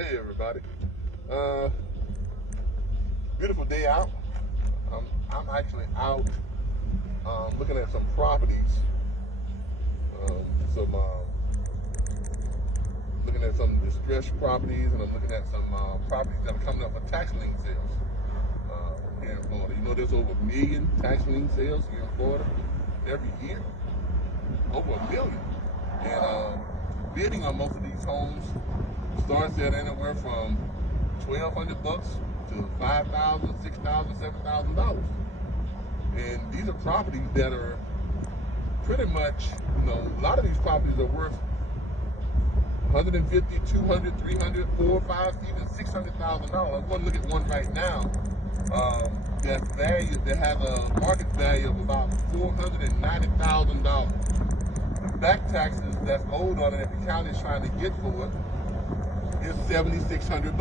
Hey everybody. Beautiful day out. I'm actually out looking at some properties. Looking at some distressed properties, and I'm looking at some properties that are coming up for tax lien sales here in Florida. You know, there's over 1 million tax lien sales here in Florida every year. Over 1 million. And bidding on most of these homes starts at anywhere from $1,200 to $5,000, $6,000, $7,000. And these are properties that are pretty much, a lot of these properties are worth $150,000, $200,000, $300,000, $400,000, $500,000, even $600,000. I'm going to look at one right now that has a market value of about $490,000. The back taxes that's owed on it that the county is trying to get for it is $7,600,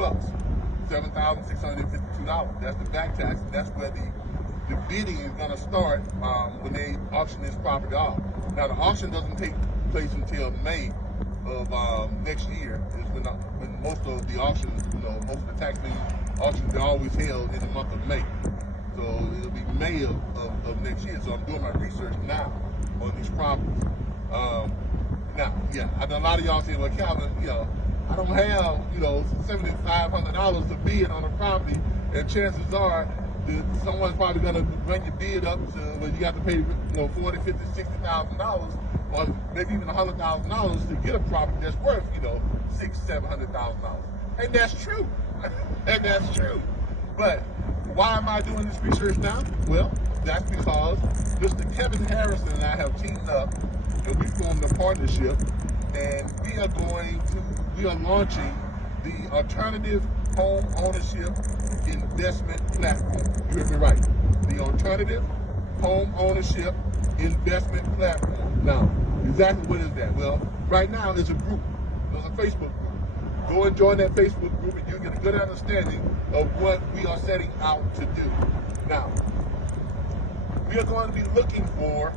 $7,652. That's the back tax. That's where the bidding is going to start when they auction this property off. Now the auction doesn't take place until May of next year. Is when most of the auctions, most of the tax lien auctions are always held in the month of May. So it'll be May of next year. So I'm doing my research now on these properties. I know a lot of y'all say, well, Calvin, I don't have, $7,500 to bid on a property, and chances are that someone's probably going to bring your bid up to, well, you got to pay, $40,000, $50,000, $60,000, or maybe even $100,000 to get a property that's worth, $600,000, $700,000. And that's true. And that's true. But why am I doing this research now? Well, that's because Mr. Kevin Hairston and I have teamed up, and we formed a partnership, and we are launching the Alternative Home Ownership Investment Platform. You heard me right. The Alternative Home Ownership Investment Platform. Now, exactly what is that? Well, right now there's a group. There's a Facebook group. Go and join that Facebook group, and you'll get a good understanding of what we are setting out to do. Now, we are going to be looking for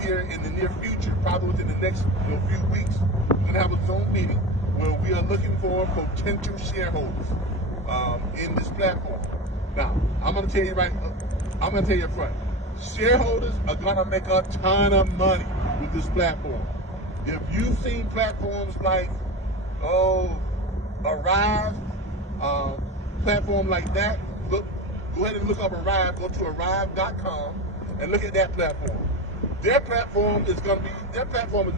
here in the near future, probably within the next few weeks, we're going to have a Zoom meeting where we are looking for potential shareholders in this platform. Now, I'm going to tell you up front, shareholders are going to make a ton of money with this platform. If you've seen platforms like, Arrive, platform like that, go ahead and look up Arrive, go to arrive.com and look at that platform. Their platform is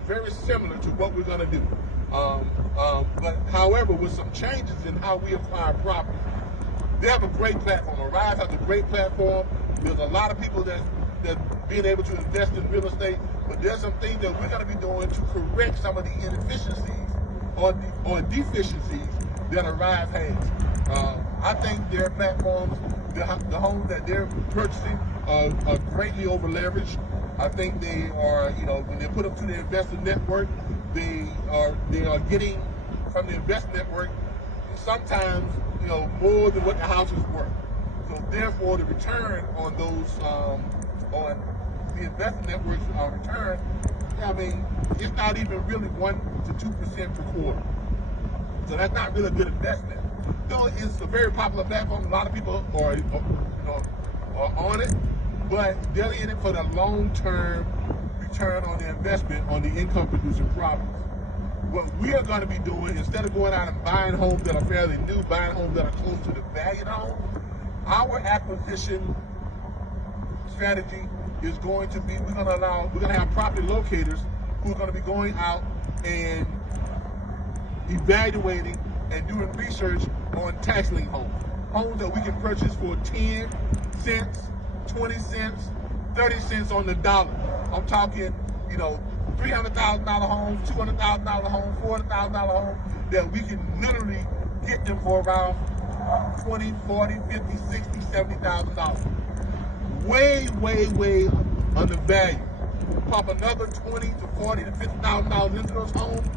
very similar to what we're going to do. But however, with some changes in how we acquire property. They have a great platform. Arrive has a great platform. There's a lot of people that being able to invest in real estate, but there's some things that we're going to be doing to correct some of the inefficiencies or deficiencies that Arrive has. I think their platforms, the homes that they're purchasing are greatly over leveraged. I think they are, when they put them to the investor network, they are getting from the investor network sometimes, more than what the house is worth. So therefore, the return on those, on the investor network's return, it's not even really 1 to 2% per quarter. So that's not really a good investment. Though it's a very popular platform, a lot of people are on it, but they're in it for the long-term return on the investment on the income-producing properties. What we are going to be doing, instead of going out and buying homes that are fairly new, buying homes that are close to the value of the home, our acquisition strategy is going to be, we're going to have property locators who are going to be going out and evaluating and doing research on tax lien homes. Homes that we can purchase for 10 cents, 20 cents, 30 cents on the dollar. I'm talking, $300,000 homes, $200,000 homes, $400,000 homes that we can literally get them for around $20,000, $40,000, $50,000, $60,000, $70,000. Way, way, way undervalued. Pop another $20,000 to $40,000 to $50,000 into those homes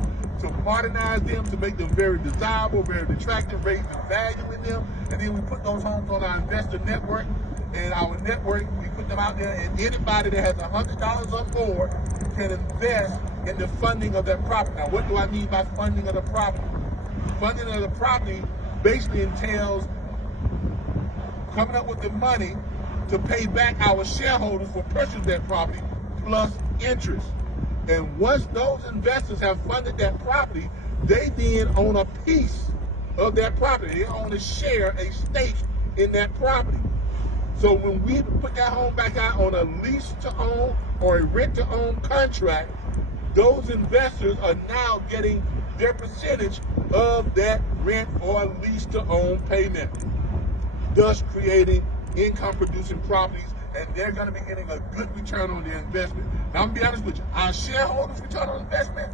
to modernize them, to make them very desirable, very attractive, raise the value in them, and then we put those homes on our investor network. And our network, we put them out there, and anybody that has $100 or more can invest in the funding of that property. Now, what do I mean by funding of the property? Funding of the property basically entails coming up with the money to pay back our shareholders for purchasing that property plus interest. And once those investors have funded that property, they then own a piece of that property. They own a share, a stake in that property. So when we put that home back out on a lease to own or a rent to own contract, those investors are now getting their percentage of that rent or lease to own payment, thus creating income producing properties, and they're going to be getting a good return on their investment. Now, I'm going to be honest with you, our shareholders' return on investment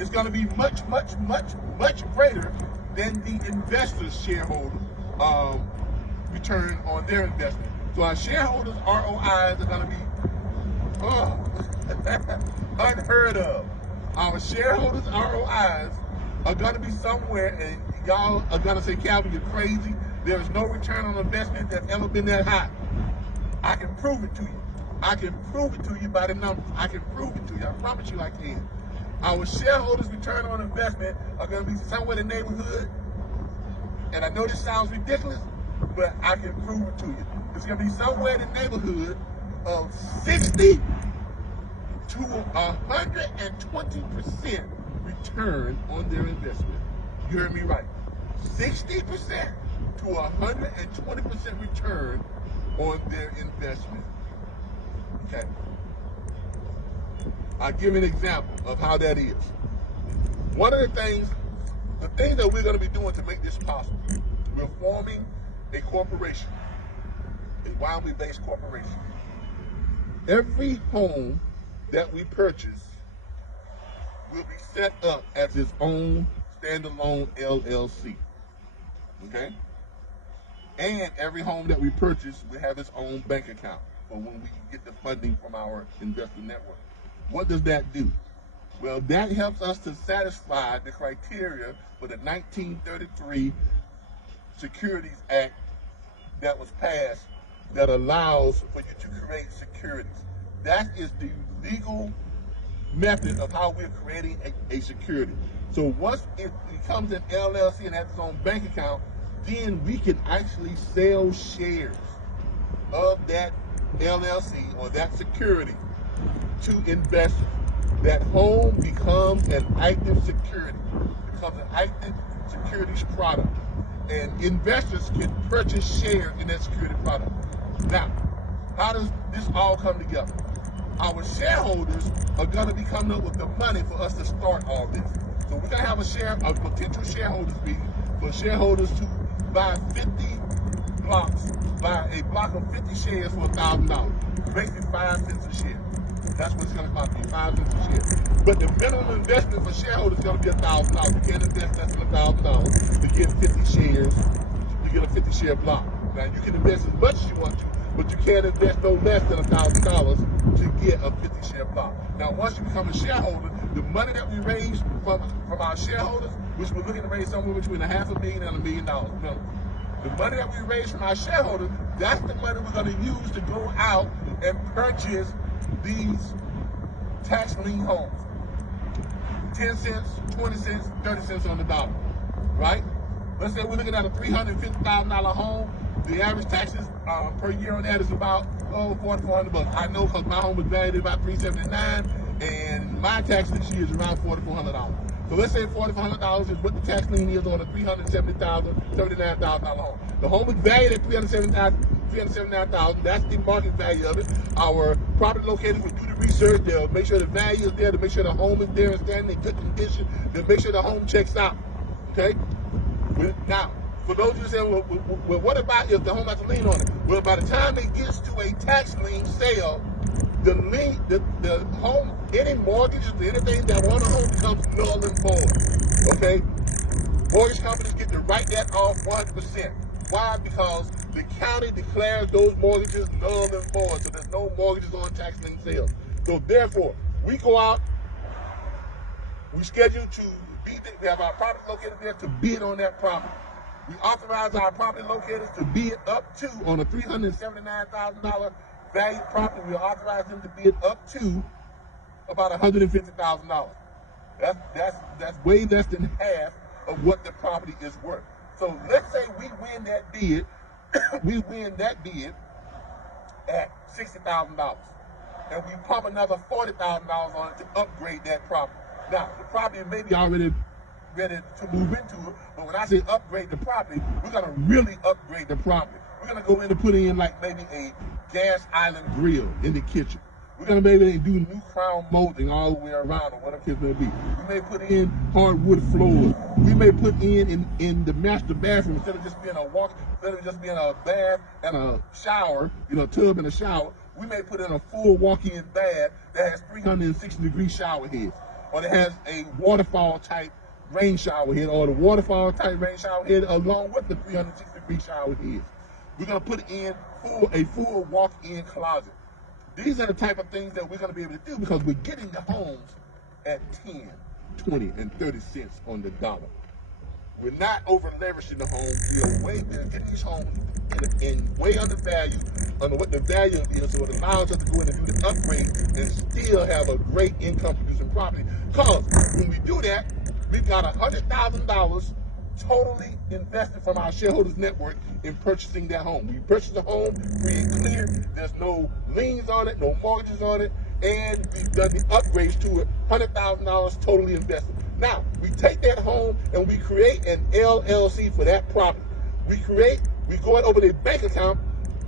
is going to be much, much, much, much greater than the investors' shareholder return on their investment. So our shareholders' ROIs are going to be unheard of. Our shareholders' ROIs are going to be somewhere, and y'all are going to say, Calvin, you're crazy. There is no return on investment that's ever been that high. I can prove it to you. I can prove it to you by the numbers. I can prove it to you. I promise you I can. Our shareholders' return on investment are going to be somewhere in the neighborhood, and I know this sounds ridiculous, but I can prove it to you. It's going to be somewhere in the neighborhood of 60 to 120% return on their investment. You heard me right. 60% to 120% return on their investment. Okay. I'll give you an example of how that is. One of the things that we're going to be doing to make this possible, we're forming a corporation, a Wyoming-based corporation. Every home that we purchase will be set up as its own standalone LLC. Okay? And every home that we purchase will have its own bank account for when we get the funding from our investor network. What does that do? Well, that helps us to satisfy the criteria for the 1933 Securities Act that was passed that allows for you to create securities. That is the legal method of how we're creating a security. So once it becomes an LLC and has its own bank account, then we can actually sell shares of that LLC or that security to investors. That home becomes an active security, becomes an active securities product, and investors can purchase shares in that security product. Now, how does this all come together? Our shareholders are going to be coming up with the money for us to start all this. So we're going to have a potential shareholders meeting for shareholders to buy 50 blocks, buy a block of 50 shares for $1,000, basically 5 cents a share. That's what it's going to cost you, 5 cents a share. But the minimum investment for shareholders is going to be $1,000. You can't invest less than $1,000 to get 50 shares, to get a 50-share block. Now, you can invest as much as you want to, but you can't invest no less than $1,000 to get a 50-share block. Now, once you become a shareholder, the money that we raise from our shareholders, which we're looking to raise somewhere between $500,000 and $1 million minimum. The money that we raise from our shareholders, that's the money we're going to use to go out and purchase these tax lien homes. 10 cents, 20 cents, 30 cents on the dollar, right? Let's say we're looking at a $350,000 home. The average taxes per year on that is about $4,400. I know because my home was valued at about $379, and my tax this year is around $4,400. So let's say $4,400 is what the tax lien is on a $379,000 home. The home is valued at $379,000. That's the market value of it. Our property locators will do the research. They'll make sure the value is there. To make sure the home is there and standing in good condition. They'll make sure the home checks out. Okay. Now, for those of you saying, well, what about if the home has a lien on it? Well, by the time it gets to a tax lien sale, the home, any mortgages, anything that on the home becomes null and void. Okay? Mortgage companies get to write that off 100%. Why? Because the county declares those mortgages null and void, so there's no mortgages on tax lien sales. So therefore, we go out, we schedule to we have our property located there to bid on that property. We authorize our property locators to bid up to, on a $379,000 valued property, we authorize them to bid up to about $150,000. That's way less than half of what the property is worth. So let's say we win that bid, we win that bid at $60,000, and we pump another $40,000 on it to upgrade that property. Now, the property may be already ready to move into it, but when I say upgrade the property, we're gonna really upgrade the property. We're gonna go in and put in like maybe a gas island grill in the kitchen. We're gonna maybe do new crown molding all the way around, or whatever the case may be. We may put in hardwood floors. We may put in the master bathroom, instead of just being a bath and a shower, tub and a shower, we may put in a full walk-in bath that has 360-degree shower heads, or that has a waterfall type rain shower head, or the waterfall type rain shower head along with the 360-degree shower heads. We're gonna put in a full walk-in closet. These are the type of things that we're gonna be able to do, because we're getting the homes at 10, 20, and 30 cents on the dollar. We're not over leveraging the homes. We're getting these homes in way undervalued, under what the value is, so it allows us to go in and do the upgrade and still have a great income producing property. Because when we do that, we've got $100,000 totally invested from our shareholders network in purchasing that home. We purchase the home free and clear. There's no liens on it, no mortgages on it, and we've done the upgrades to it. $100,000 totally invested. Now, we take that home and we create an LLC for that property. We go over the bank account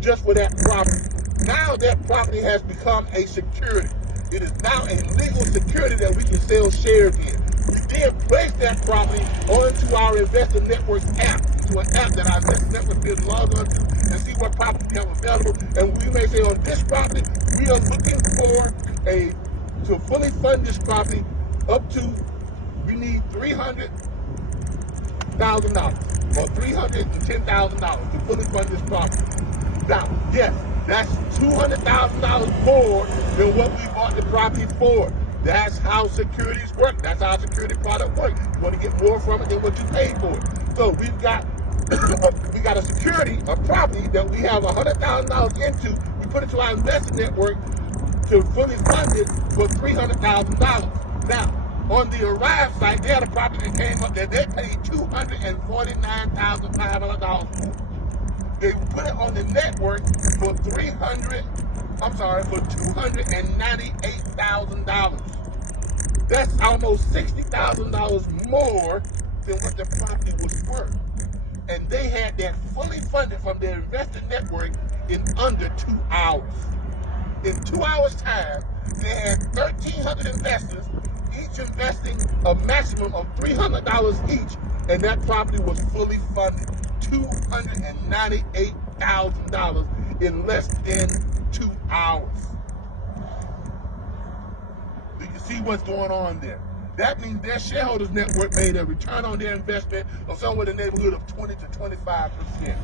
just for that property. Now that property has become a security. It is now a legal security that we can sell shares in. We then place that property onto our Investor Network app, to an app that our Investor Network can log on to and see what property we have available. And we may say, on this property, we are looking for to fully fund this property up to, we need $300,000 or $310,000 to fully fund this property. Now, yes, that's $200,000 more than what we bought the property for. That's how securities work. That's how security product works. You want to get more from it than what you paid for it. So we've got a security, a property that we have $100,000 into. We put it to our investor network to fully fund it for $300,000. Now, on the Arrive site, they had a property that came up there. They paid $249,500 for. They put it on the network for $298,000. That's almost $60,000 more than what the property was worth. And they had that fully funded from their investor network in under 2 hours. In 2 hours' time, they had 1,300 investors, each investing a maximum of $300 each, and that property was fully funded. $298,000 in less than 2 hours. Do you see what's going on there? That means their shareholders network made a return on their investment of somewhere in the neighborhood of 20 to 25%.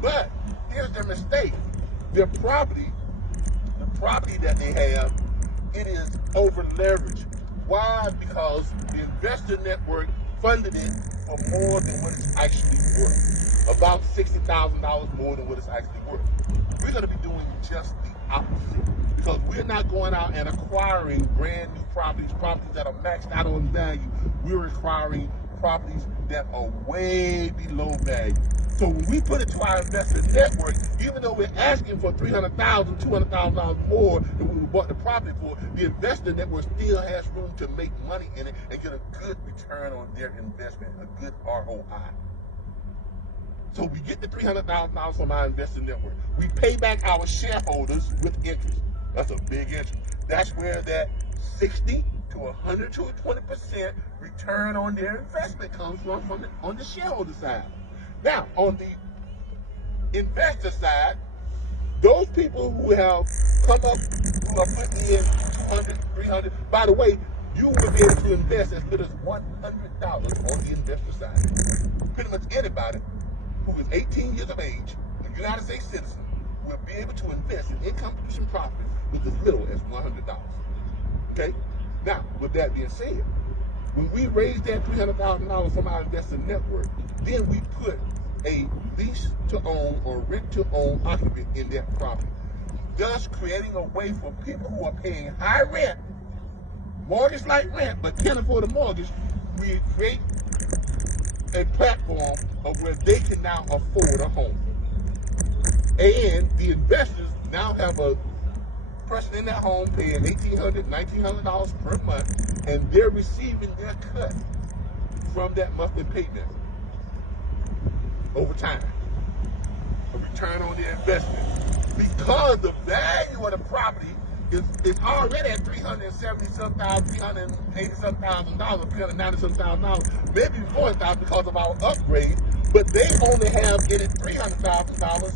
But here's their mistake. Their property, the property that they have, it is over leveraged. Why? Because the investor network funded it for more than what it's actually worth. About $60,000 more than what it's actually worth. We're going to be doing just the opposite, because we're not going out and acquiring brand new properties that are maxed out on value. We're acquiring properties that are way below value. So when we put it to our investor network, even though we're asking for $300,000, $200,000 more than what we bought the property for, the investor network still has room to make money in it and get a good return on their investment, a good ROI. So we get the $300,000 from our investor network. We pay back our shareholders with interest. That's a big interest. That's where that 60 to 100 to 20% return on their investment comes from on the shareholder side. Now, on the investor side, those people who have come up, who are putting in 200, 300, by the way, you will be able to invest as little as $100 on the investor side. Pretty much anybody who is 18 years of age, a United States citizen, will be able to invest in income-producing property with as little as $100. Okay? Now, with that being said, when we raise that $300,000 from our investor network, then we put a lease-to-own or rent-to-own occupant in that property, thus creating a way for people who are paying high rent, mortgage-like rent, but can't afford a mortgage. We create a platform of where they can now afford a home. And the investors now have a person in that home paying $1,800, $1,900 per month, and they're receiving their cut from that monthly payment over time. A return on their investment. Because the value of the property is already at $370,000, $380,000, $390,000, maybe $400,000 because of our upgrade, but they only have in it $300,000.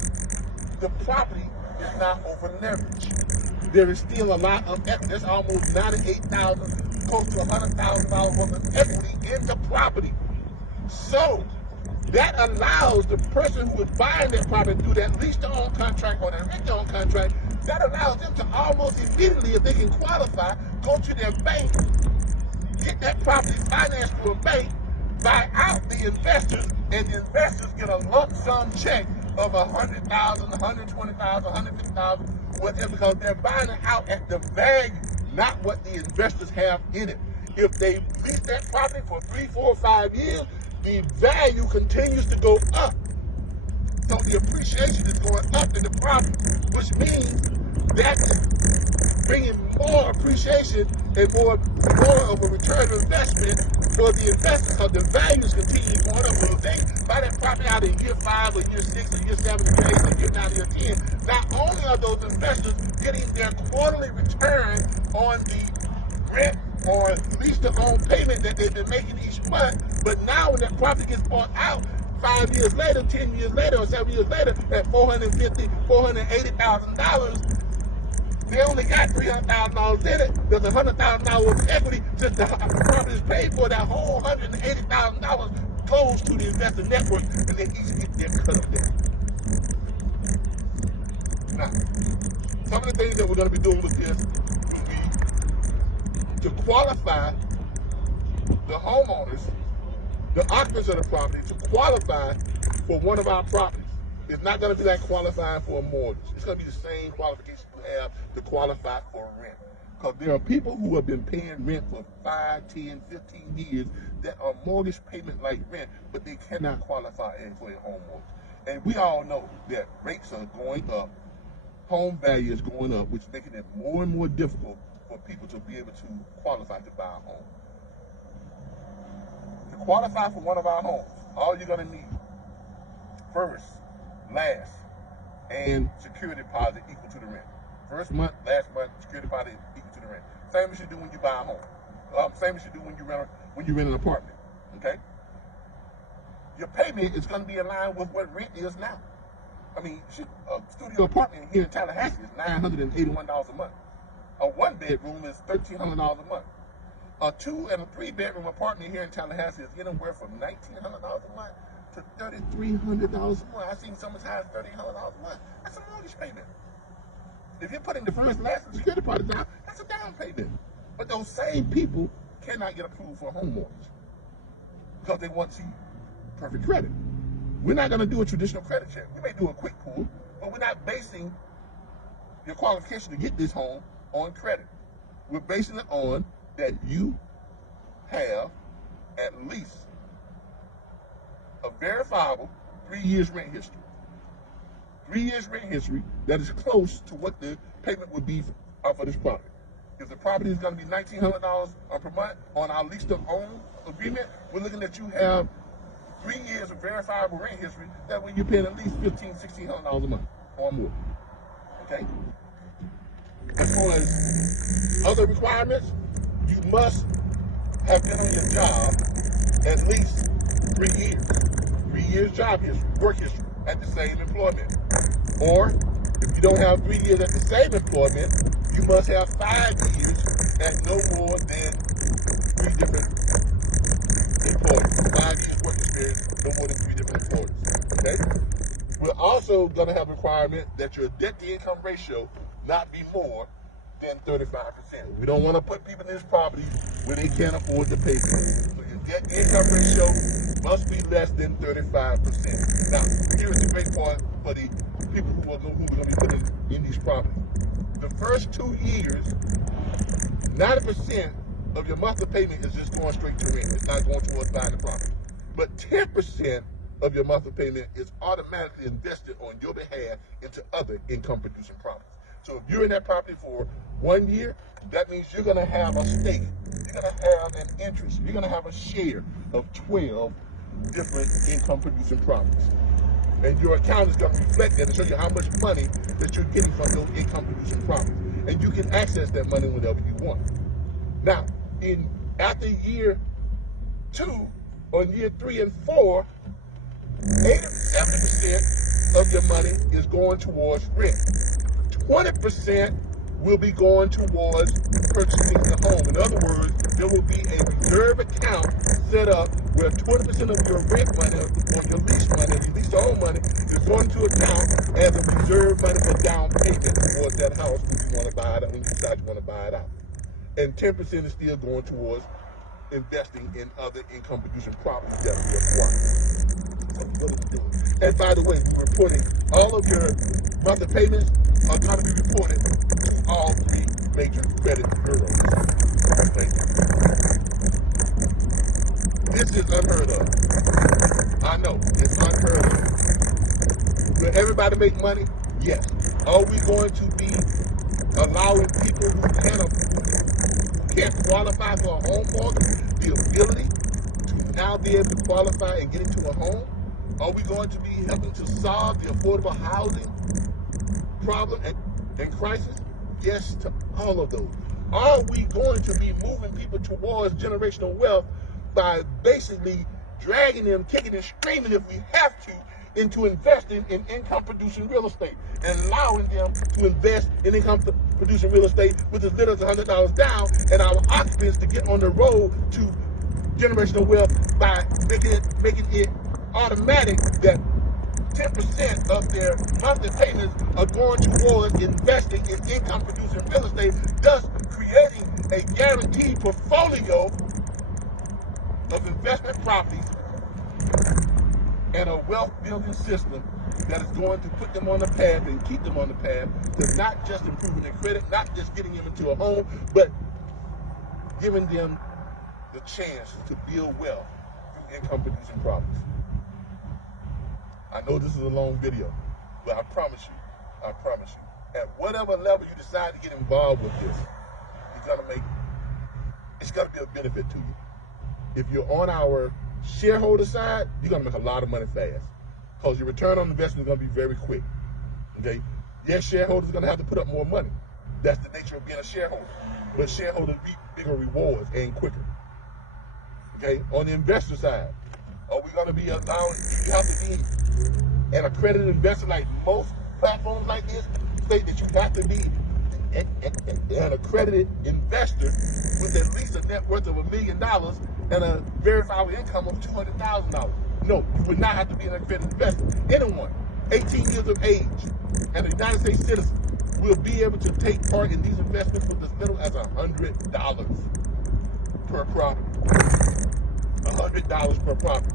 The property is not over leveraged. There is still a lot of equity. There's almost $98,000, close to $100,000 worth of equity in the property. So that allows the person who is buying that property through that lease-to-own contract or that rent-to-own contract, that allows them to almost immediately, if they can qualify, go to their bank, get that property financed through a bank, buy out the investors, and the investors get a lump sum check of $100,000, $120,000, $150,000, whatever, because they're buying it out at the value, not what the investors have in it. If they lease that property for 3, 4, 5 years, the value continues to go up. So the appreciation is going up in the property, which means that's bringing more appreciation and more of a return of investment for the investors, because the values continue going up. So if they buy that property out in year 5 or year 6 or year 7 or year 8 or year 9 or year 10, not only are those investors getting their quarterly return on the rent or lease-to-own payment that they've been making each month, but now when that property gets bought out 5 years later, 10 years later, or 7 years later, at $450,000, $480,000, they only got $300,000 in it. There's $100,000 worth of equity. Since the property is paid for, that whole $180,000 goes to the investor network, and they each get their cut of that. Now, some of the things that we're going to be doing with this will be to qualify the homeowners, the occupants of the property, to qualify for one of our properties. It's not going to be like qualifying for a mortgage. It's going to be the same qualifications you have to qualify for rent. Because there are people who have been paying rent for 5, 10, 15 years that are mortgage payment like rent, but they cannot qualify for a home mortgage. And we all know that rates are going up, home value is going up, which is making it more and more difficult for people to be able to qualify to buy a home. To qualify for one of our homes, all you're going to need, first, last, and security deposit equal to the rent. First month, last month, security deposit equal to the rent. Same as you do when you buy a home. Same as you do when you rent an apartment. Okay? Your payment is going to be in line with what rent is now. I mean, a studio apartment here in Tallahassee is $981 a month. A 1-bedroom is $1,300 a month. A 2- and 3-bedroom apartment here in Tallahassee is anywhere from $1,900 a month to $3,300 a month. I've seen some as high as $1,300 a month. That's a mortgage payment. If you're putting the first, last, and security deposit down, that's a down payment. But those same people cannot get approved for a home mortgage because they want to see perfect credit. We're not going to do a traditional credit check. We may do a quick pull, but we're not basing your qualification to get this home on credit. We're basing it on that you have at least a verifiable 3 years rent history. 3 years rent history that is close to what the payment would be for this property. If the property is going to be $1,900 per month on our lease-to-own agreement, we're looking at you have 3 years of verifiable rent history. That way you're paying at least $1,500, $1,600 a month or more. Okay? As far as other requirements, you must have been on your job at least 3 years. 3 years job history, work history at the same employment. Or if you don't have 3 years at the same employment, you must have 5 years at no more than 3 different employers. 5 years work experience, no more than 3 different employers. Okay? We're also going to have a requirement that your debt-to-income ratio not be more than 35%. We don't want to put people in this property where they can't afford to pay for it. So your debt-to-income ratio must be less than 35%. Now, here's the great part for the people who are going to be putting in these properties. The first 2 years, 90% of your monthly payment is just going straight to rent. It's not going towards buying the property. But 10% of your monthly payment is automatically invested on your behalf into other income producing properties. So if you're in that property for 1 year, that means you're gonna have a stake, you're gonna have an interest, you're gonna have a share of 12 different income producing properties. And your account is going to reflect that and show you how much money that you're getting from those income producing properties. And you can access that money whenever you want. Now, after year 2, on year 3 and 4, 70% of your money is going towards rent. 20% will be going towards purchasing the home. In other words, there will be a reserve account set up where 20% of your rent money or your lease money, your lease to own money, is going to account as a reserve money for down payment towards that house when you want to buy it out, when you decide you want to buy it out. And 10% is still going towards investing in other income producing properties that we acquire. And by the way, we're reporting all of your monthly payments are going to be reported to all 3 major credit bureaus. Okay. This is unheard of. I know, it's unheard of. Will everybody make money? Yes. Are we going to be allowing people who can't qualify for a home mortgage the ability to now be able to qualify and get into a home? Are we going to be helping to solve the affordable housing problem and crisis? Yes to all of those. Are we going to be moving people towards generational wealth by basically dragging them, kicking and screaming if we have to, into investing in income producing real estate and allowing them to invest in income producing real estate with as little as $100 down, and our occupants to get on the road to generational wealth by making it automatic that 10% of their monthly payments are going towards investing in income producing real estate, thus creating a guaranteed portfolio of investment properties and a wealth building system that is going to put them on the path and keep them on the path to not just improving their credit, not just getting them into a home, but giving them the chance to build wealth through income producing properties. I know this is a long video, but I promise you, at whatever level you decide to get involved with this, it's gonna be a benefit to you. If you're on our shareholder side, you're gonna make a lot of money fast, because your return on investment is gonna be very quick. Okay? Yes, shareholders are gonna have to put up more money. That's the nature of being a shareholder. But shareholders reap bigger rewards and quicker. Okay? On the investor side, are we gonna be allowing you have to be an accredited investor like most platforms like this state that you have to be an accredited investor with at least a net worth of $1 million and a verifiable income of $200,000. No, you would not have to be an accredited investor. Anyone 18 years of age and a United States citizen will be able to take part in these investments with as little as $100 per property. $100 per property.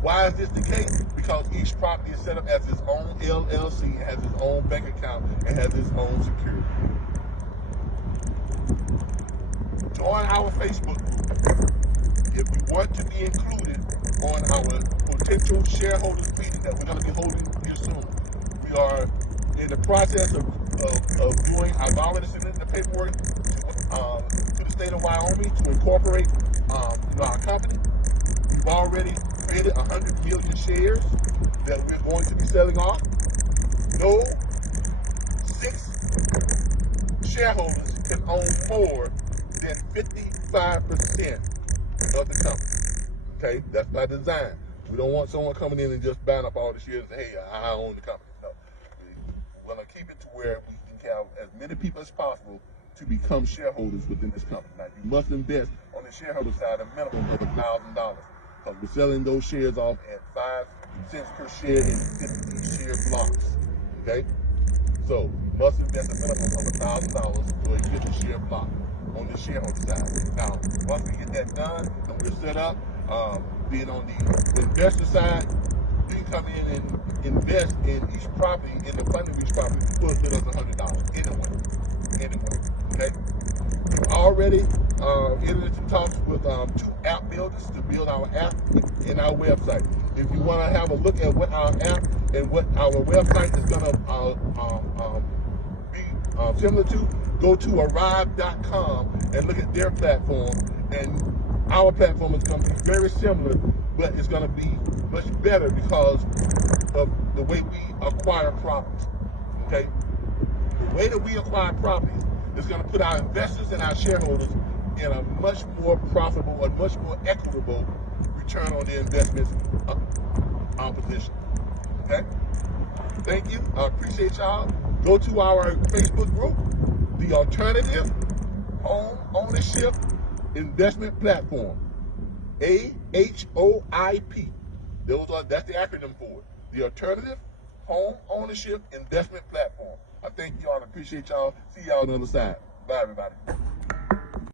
Why is this the case? Because each property is set up as its own LLC, has its own bank account, and has its own security. Join our Facebook group if you want to be included on our potential shareholders meeting that we're going to be holding here soon. We are in the process of doing, I've already submitted the paperwork to the state of Wyoming to incorporate our company. We've already created 100 million shares that we're going to be selling off. No 6 shareholders can own more than 55% of the company. Okay, that's by design. We don't want someone coming in and just buying up all the shares and say, hey, I own the company. No, we're going to keep it to where we can have as many people as possible to become shareholders within this company. Now, you must invest on the shareholder side a minimum of $1,000, because we're selling those shares off at 5 cents per share in 50 share blocks. Okay, so you must invest a minimum of $1,000 for a 50 share block on the shareholder side. Now, once we get that done and we're set up, being on the investor side, you can come in and invest in each property, in the funding of each property, for as little as $100. Anyone. Okay? We've already entered into talks with 2 app builders to build our app and our website. If you want to have a look at what our app and what our website is going to be similar to, go to arrive.com and look at their platform. And our platform is going to be very similar, but it's going to be much better because of the way we acquire properties. Okay? The way that we acquire properties is going to put our investors and our shareholders in a much more profitable and much more equitable return on the investments position. Okay? Thank you. I appreciate y'all. Go to our Facebook group, the Alternative Home Ownership Investment Platform, AHOIP. That's the acronym for it. The Alternative Home Ownership Investment Platform. I thank y'all. I appreciate y'all. See y'all on the other side. Bye, everybody.